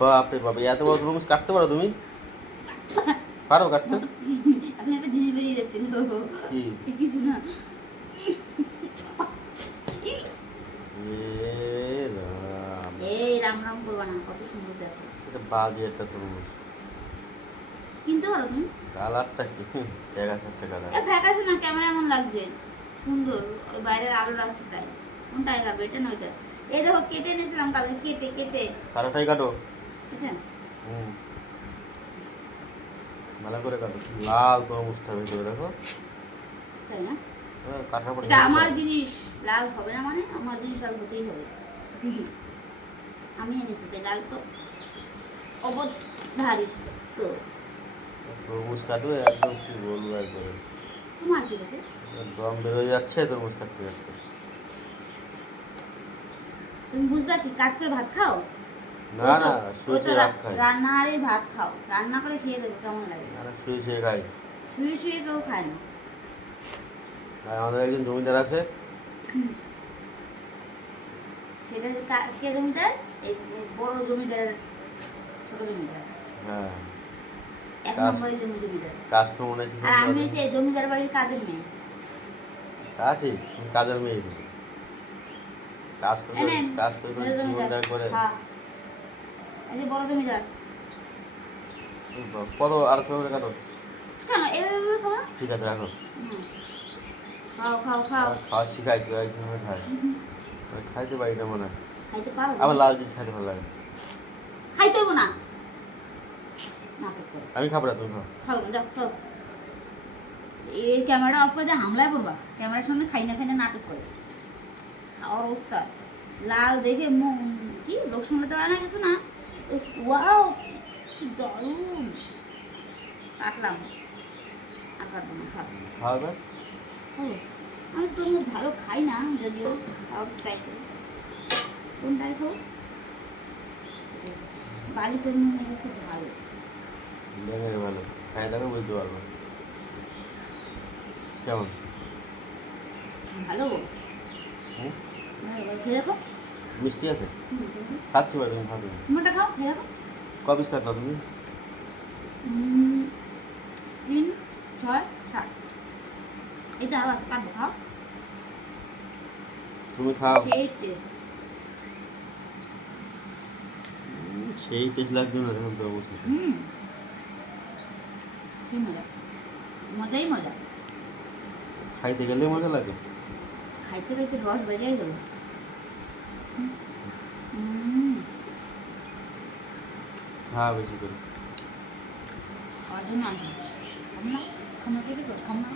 বাপরে বাবা এত বড় তরমুজ কাটতে পারো তুমি? পারো কাটতে? এখন একটা জিনিস বেরিয়ে যাচ্ছে কি? কিছু না। রাম। এই রাম রাম করবা না কত সুন্দর দেখো। এটা বাজে একটা তরমুজ কিনতে পারো তুমি? কালারটা কি? এ ফ্যাকাশে না ক্যামেরা এমন লাগছে। সুন্দর ওই বাইরের আলোর আসছে তাই। কোনটাই খাবে এটা না ওইটা? এই দেখো কেটে কালকে কেটে কেটে। কাটো। হুম। ভালো করে কাটো। লাল তরমুজটা ভেতরে দেখো। তাই না? হ্যাঁ, কাটার পরে আমার জিনিস লাল হবে না মানে? আমার জিনিস লাল হতেই হবে। আমি এনেছি তাই লাল তো। অবধারিত। তো তরমুজ একদম কি বলব একবারে। তোমার কি দম বেরোয় যাচ্ছে তরমুজ কাটতে কাটতে তুমি বুঝবা কি? কাজ করে ভাত খাও? না না শুয়ে শুয়ে ভাত খাই। রান্না আরে ভাত খাও। রান্না করে খেয়ে দেবো কেমন লাগে? না শুয়ে শুয়ে খাই। শুয়ে শুয়ে কেউ খায় না। আর আমাদের একজন জমিদার আছে। সেটা কে জমিদার? এই বড় জমিদার ছোট জমিদার। হ্যাঁ। এক নম্বরের জমি জমিদার। কাজকর্ম নাকি আর আমি সেই জমিদার বাড়ির কাজের মেয়ে। তা ঠিক কাজের মেয়ে। কাজ করে কাজ করে করে জমিদার। জমিদার করে। হ্যাঁ। এই যে বড় জমিদার। কত আর করে কাটো। কেন? এভাবে খাওয়া ঠিক আছে রাখো। খাও খাও খাও। খাওয়া শিখাই খায়? আমি খাইতে পারি না মনে খাইতে পারো লাল জিনিস খাইতে ভালো লাগে। খাইতে হব না। আমি খাব না তুমি খাও। খাও যাও খাও এই ক্যামেরা অফ করে হামলায় পড়বা। ক্যামেরার সামনে খাই না খাই না নাটক করে। অবস্থা। লাল দেখে কি লোক সামলাতে পারে না কিছু না? ওয়াও কি দারুণ। কাটলাম। আর কাটবো না থাক। খাওয়াবে? আমি তো ভালো খাই না যদিও তাও ট্রাই করি। কোনটাই খাও নাকি খুব ভালো। দেখে ভালো খাই দেখে বুঝতে পারব। কেমন? ভালো। খেয়ে দেখো মিষ্টি আছে হুম, খেয়ে দেখো। খাচ্ছি ভাই তুমি খাবে তোমারটা খাও খেয়ে দেখো ক পিস খাচ্ছ তুমি উম, তিন ছয় সাত এটা আরও আছে কাটবো খাও তুমি খাও সেই টেস্ট উম, সেই টেস্ট লাগছে না এখন তো অবস্থা হুম সেই মজা মজাই মজা খাইতে গেলে মজা লাগে খাইতে খাইতে রস বেরিয়ে গেল હા બીજી કરી અર્જુન ખમણા ખમણા કેટલી ખમણા?